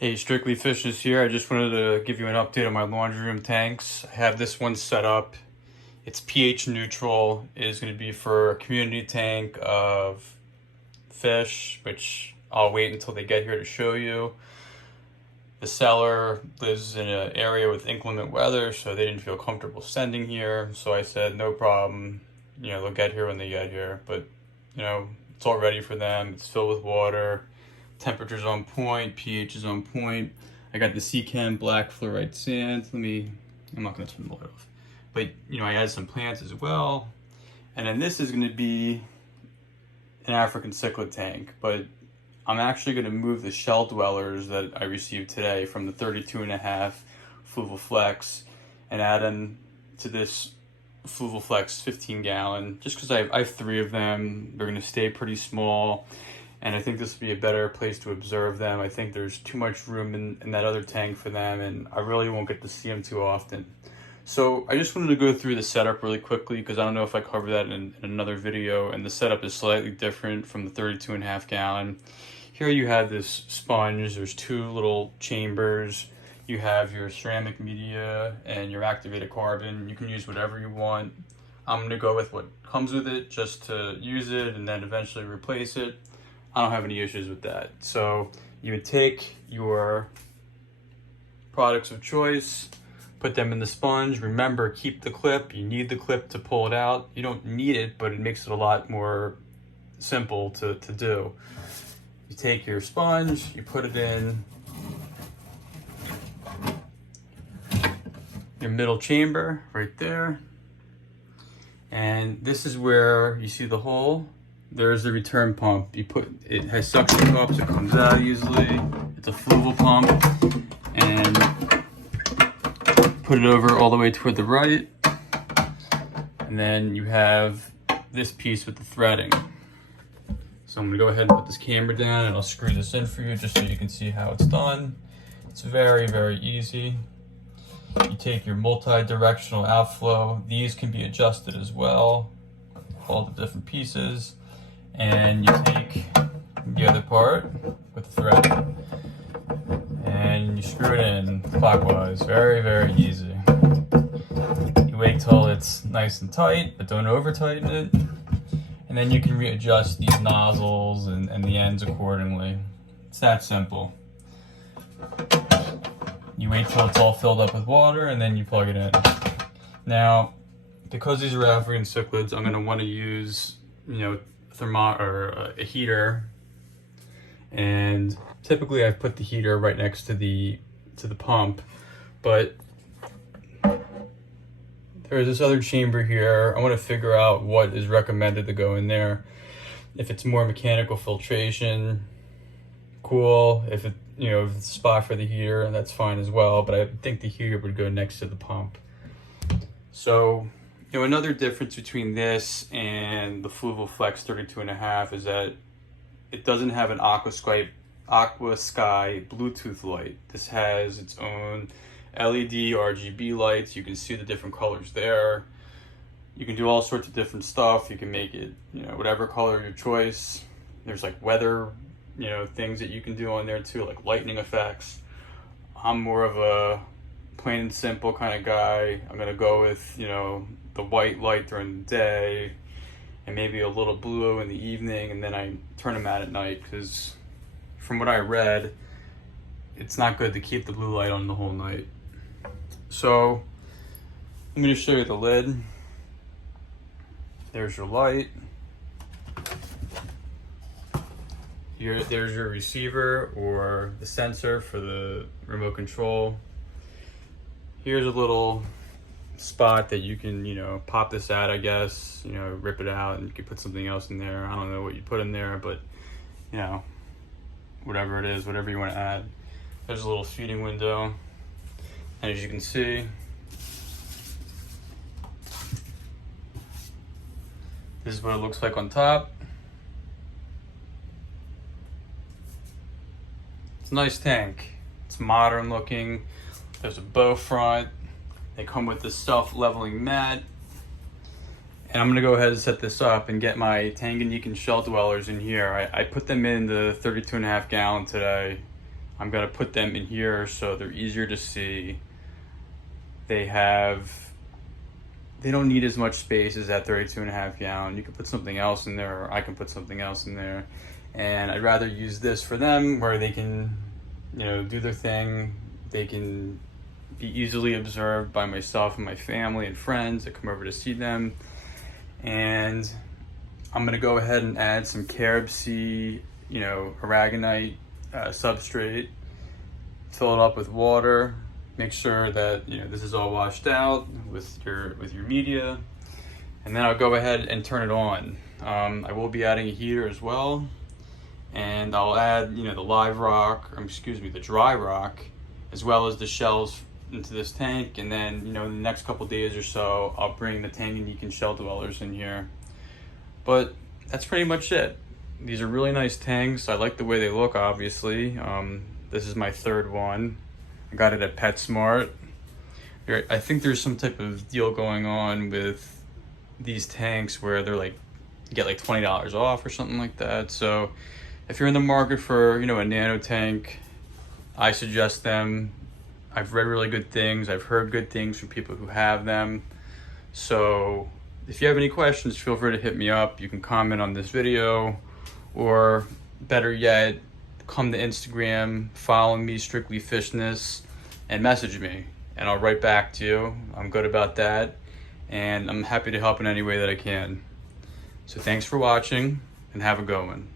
Hey, Strictly Fishness here. I just wanted to give you an update on my laundry room tanks. I have this one set up. It's pH neutral. It is going to be for a community tank of fish, which I'll wait until they get here to show you. The seller lives in an area with inclement weather, so they didn't feel comfortable sending here. So I said, no problem. They'll get here when they get here. But, it's all ready for them. It's filled with water. Temperature's on point, pH is on point. I got the Seachem black fluoride sand. I'm not gonna turn the light off. But I added some plants as well. And then this is gonna be an African cichlid tank, but I'm actually gonna move the shell dwellers that I received today from the 32.5 Fluval Flex and add them to this Fluval Flex 15 gallon, just because I have 3 of them. They're gonna stay pretty small. And I think this would be a better place to observe them. I think there's too much room in that other tank for them, and I really won't get to see them too often. So I just wanted to go through the setup really quickly because I don't know if I covered that in another video, and the setup is slightly different from the 32.5 gallon. Here you have this sponge. There's 2 little chambers. You have your ceramic media and your activated carbon. You can use whatever you want. I'm gonna go with what comes with it just to use it and then eventually replace it. I don't have any issues with that. So you would take your products of choice, put them in the sponge. Remember, keep the clip. You need the clip to pull it out. You don't need it, but it makes it a lot more simple to do. You take your sponge, you put it in your middle chamber right there. And this is where you see the hole. There's the return pump. It has suction cups, it comes out easily. It's a Fluval pump. And put it over all the way toward the right. And then you have this piece with the threading. So I'm gonna go ahead and put this camera down and I'll screw this in for you just so you can see how it's done. It's very, very easy. You take your multi-directional outflow. These can be adjusted as well, all the different pieces. And you take the other part with the thread and you screw it in clockwise. Very, very easy. You wait till it's nice and tight, but don't over tighten it. And then you can readjust these nozzles and the ends accordingly. It's that simple. You wait till it's all filled up with water and then you plug it in. Now, because these are African cichlids, I'm gonna wanna use, a heater, and typically I've put the heater right next to the pump, but there's this other chamber here. I want to figure out what is recommended to go in there. If it's more mechanical filtration, cool. If it's a spot for the heater, that's fine as well, but I think the heater would go next to the pump. So another difference between this and the Fluval Flex 32.5 is that it doesn't have an aqua sky Bluetooth light. This has its own LED RGB lights. You can see the different colors there. You can do all sorts of different stuff. You can make it, whatever color your choice. There's like weather, things that you can do on there too, like lightning effects. I'm more of a plain and simple kind of guy. I'm gonna go with, the white light during the day and maybe a little blue in the evening, and then I turn them out at night because from what I read, it's not good to keep the blue light on the whole night. So let me just show you the lid. There's your light. There's your receiver or the sensor for the remote control. Here's a little spot that you can, pop this out, I guess, rip it out and you can put something else in there. I don't know what you put in there, but whatever it is, whatever you want to add. There's a little feeding window. And as you can see, this is what it looks like on top. It's a nice tank. It's modern looking. There's a bow front. They come with this self-leveling mat. And I'm gonna go ahead and set this up and get my Tanganyika shell dwellers in here. I put them in the 32.5 gallon today. I'm gonna put them in here so they're easier to see. They don't need as much space as that 32.5 gallon. You can put something else in there, or I can put something else in there. And I'd rather use this for them where they can, do their thing. They can be easily observed by myself and my family and friends that come over to see them. And I'm gonna go ahead and add some carob seed, aragonite substrate, fill it up with water. Make sure that this is all washed out with your media, and then I'll go ahead and turn it on. I will be adding a heater as well, and I'll add the the dry rock, as well as the shells into this tank. And then in the next couple days or so, I'll bring the Tanganyika and shell dwellers in here. But that's pretty much it. These are really nice tanks. I like the way they look, obviously. This is my third one. I got it at PetSmart. I think there's some type of deal going on with these tanks where they're you get $20 off or something like that. So if you're in the market for, a nano tank, I suggest them. I've read really good things. I've heard good things from people who have them. So if you have any questions, feel free to hit me up. You can comment on this video, or better yet, come to Instagram, follow me, Strictly Fishness, and message me, and I'll write back to you. I'm good about that, and I'm happy to help in any way that I can. So thanks for watching, and have a good one.